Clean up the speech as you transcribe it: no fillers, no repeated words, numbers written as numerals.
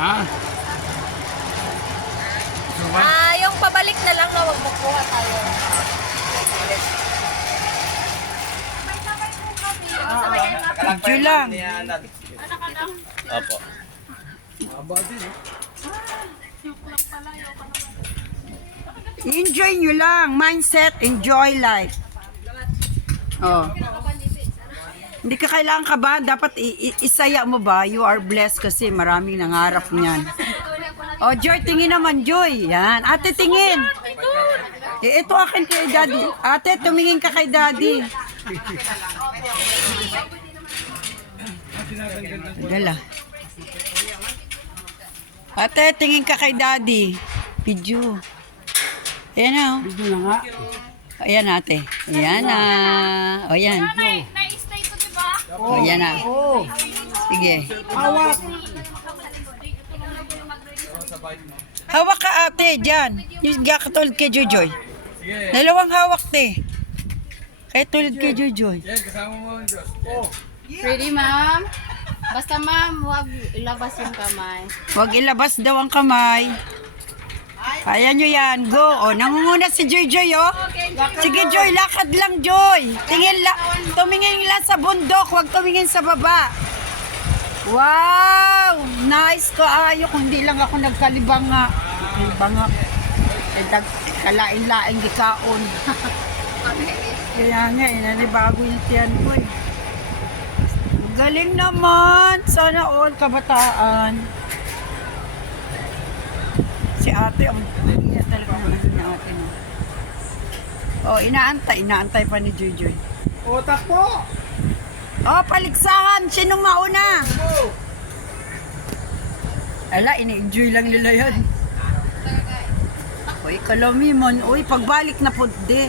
Ha? Yung pabalik na lang na wag magkuha tayo. Video lang. Opo. Enjoy nyo lang. Mindset, enjoy life. Oh. Hindi ka kailangan kabahan. Dapat isaya mo ba? You are blessed kasi maraming nangarap niyan. Oh, Joy, tingin naman, Joy. Yan. Ate, tingin. Ito akin kay Daddy. Ate, tumingin ka kay Daddy. Gala. Ate, tingin ka kay Daddy. Video. Ayan na, oh. Video na nga. Ayan, ate. Ayan na. O, yan. Na-stay ko, diba? O, yan na. Oo. Sige. Hawak. Hawak ka, ate, dyan. Yung katulad kay Jojoy. Dalawang hawak, te. Kaya tulad kay Jojoy. Ready, ma'am? Basta, ma'am, huwag ilabas yung kamay. Huwag ilabas daw ang kamay. Kaya nyo yan. Go. O, nangunguna si Joy, oh. Sige, Joy. Lakad lang, Joy. Tumingin lang sa bundok. Huwag tumingin sa baba. Wow! Nice kaayo. Kung hindi lang ako nagkalibanga. Kalibanga. Kalain-laing gikaon. Kaya nga, nanibago yung tiyan ko, eh. Galing naman. Sana all kabataan. Si ate, ang iya talaga naman ni ate, no? Oh, inaantay pa ni Joy. Otak po. Oh, paligsahan. Sinong mauna? Ala, ini-enjoy lang nila yan. Uy, kalami man. Uy, pagbalik na po, de.